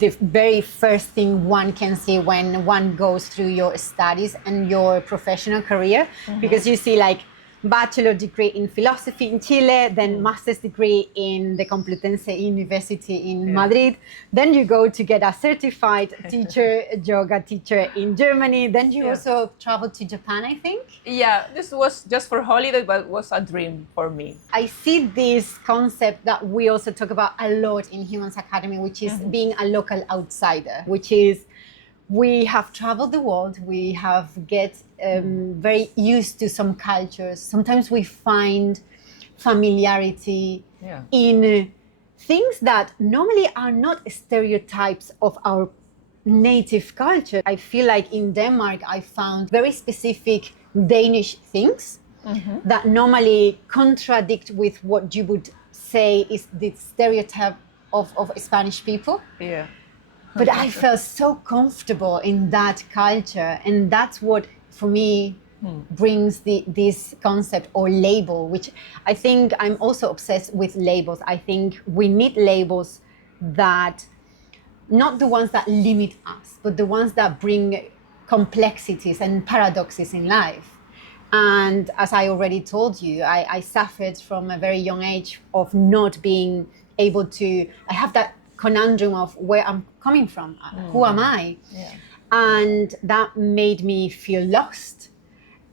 the very first thing one can see when one goes through your studies and your professional career, because you see like bachelor degree in philosophy in Chile, then master's degree in the Complutense University in Madrid. Then you go to get a certified teacher, yoga teacher in Germany. Then you also traveled to Japan, I think. Yeah, this was just for holiday, but it was a dream for me. I see this concept that we also talk about a lot in Humans Academy, which is being a local outsider, which is we have traveled the world, we have get very used to some cultures. Sometimes we find familiarity in things that normally are not stereotypes of our native culture. I feel like in Denmark, I found very specific Danish things that normally contradict with what you would say is the stereotype of Spanish people. Yeah. But I felt so comfortable in that culture, and that's what, for me, brings this concept or label, which I think I'm also obsessed with labels. I think we need labels that, not the ones that limit us, but the ones that bring complexities and paradoxes in life. And as I already told you, I suffered from a very young age of not being able to, I have that conundrum of where I'm coming from, who am I? Yeah. And that made me feel lost.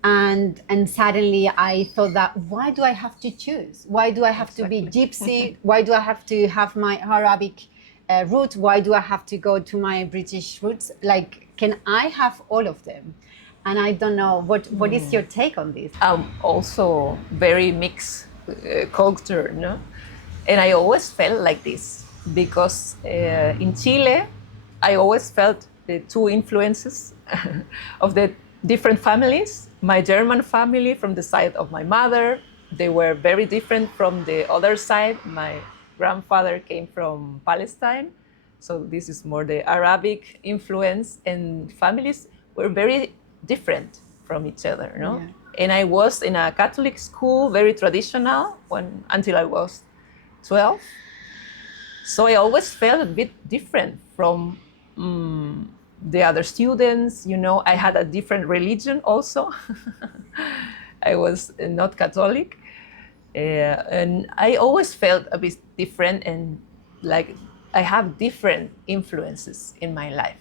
And suddenly I thought that, why do I have to choose? Why do I have to be gypsy? Why do I have to have my Arabic root? Why do I have to go to my British roots? Like, can I have all of them? And I don't know, what is your take on this? Also very mixed culture, no? And I always felt like this because in Chile, I always felt the two influences of the different families. My German family from the side of my mother, they were very different from the other side. My grandfather came from Palestine, so this is more the Arabic influence, and families were very different from each other, no? Yeah. And I was in a Catholic school, very traditional, until I was 12. So I always felt a bit different from the other students. You know, I had a different religion also. I was not Catholic. And I always felt a bit different, and like I have different influences in my life.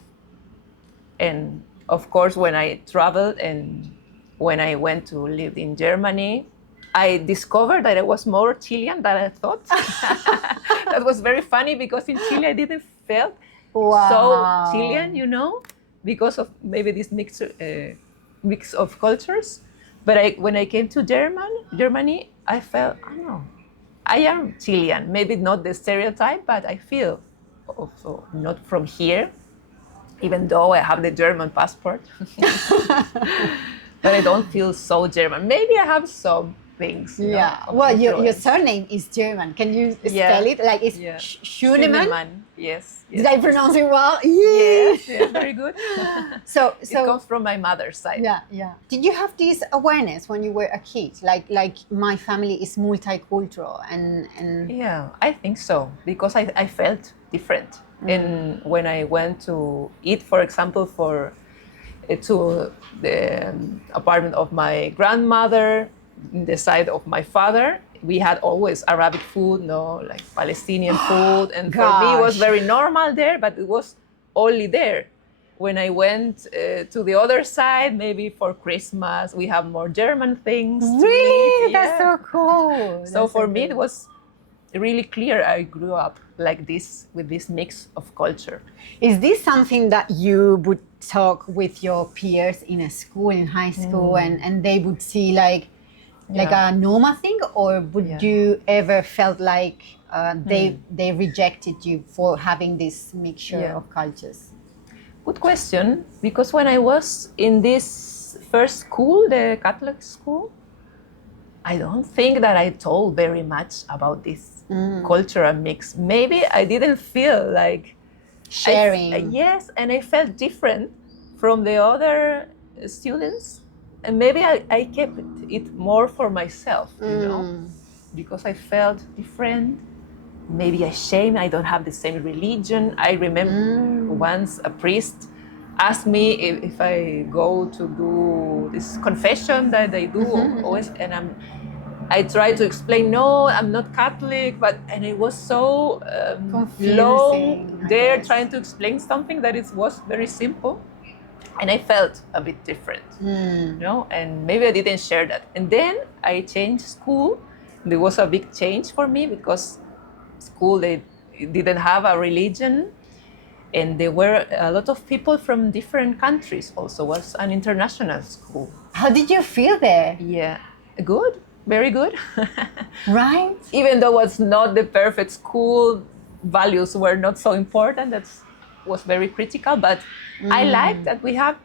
And of course, when I traveled and when I went to live in Germany, I discovered that I was more Chilean than I thought. That was very funny because in Chile I didn't feel so Chilean, you know, because of maybe this mix of cultures. But when I came to Germany, I felt, I don't know, I am Chilean. Maybe not the stereotype, but I feel also not from here, even though I have the German passport. But I don't feel so German. Maybe I have some things. Yeah. Well, your surname is German. Can you spell it? Like it's Schuenemann? Yes. Did I pronounce it well? Yes, very good. So it comes from my mother's side. Yeah. Did you have this awareness when you were a kid? Like my family is multicultural and Yeah, I think so, because I felt different. And when I went to eat, for example, to the apartment of my grandmother, the side of my father, we had always Arabic food, no, like Palestinian food. And for me, it was very normal there, but it was only there. When I went to the other side, maybe for Christmas, we have more German things. Really? That's so cool. So for me, it was really clear I grew up like this, with this mix of culture. Is this something that you would talk with your peers in a school, in high school, and they would see like a normal thing, or would you ever felt like they rejected you for having this mixture of cultures? Good question, because when I was in this first school, the Catholic school, I don't think that I told very much about this cultural mix. Maybe I didn't feel like sharing. Yes, and I felt different from the other students. And maybe I kept it more for myself, you know, because I felt different. maybe ashamed. I don't have the same religion. I remember once a priest asked me if I go to do this confession that they do always, and I try to explain, no, I'm not Catholic, and it was so long there trying to explain something that it was very simple. And I felt a bit different, and maybe I didn't share that. And then I changed school. There was a big change for me because school, they didn't have a religion. And there were a lot of people from different countries also. It was an international school. How did you feel there? Yeah, good. Very good. Right? Even though it was not the perfect school, values were not so important. That was very critical. But I liked that we have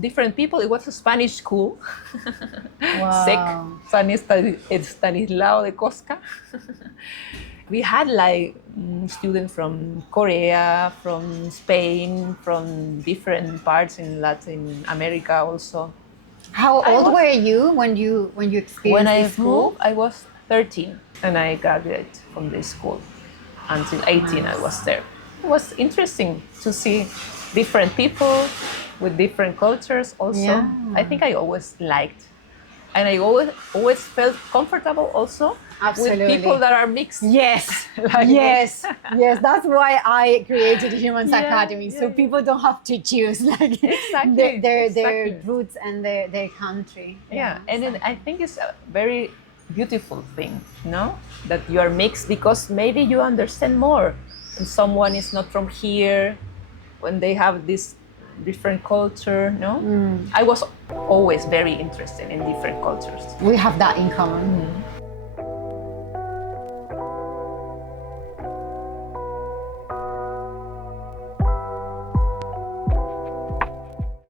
different people. It was a Spanish school. Wow. SEC, San Stanislao de Cosca. We had like students from Korea, from Spain, from different parts in Latin America also. How old were you when you experienced When I this school? moved, I was 13 and I graduated from this school. Until 18, I was there. It was interesting to see different people with different cultures also. Yeah. I think I always liked, and I always felt comfortable also Absolutely. with people that are mixed. Yes, Like yes, yes. That's why I created Humans Yeah, Academy, so yeah. people don't have to choose like Exactly, their exactly. roots and their country. Yeah, and then I think it's a very beautiful thing, no? That you are mixed because maybe you understand more. And someone is not from here, when they have this different culture, no? I was always very interested in different cultures. We have that in common.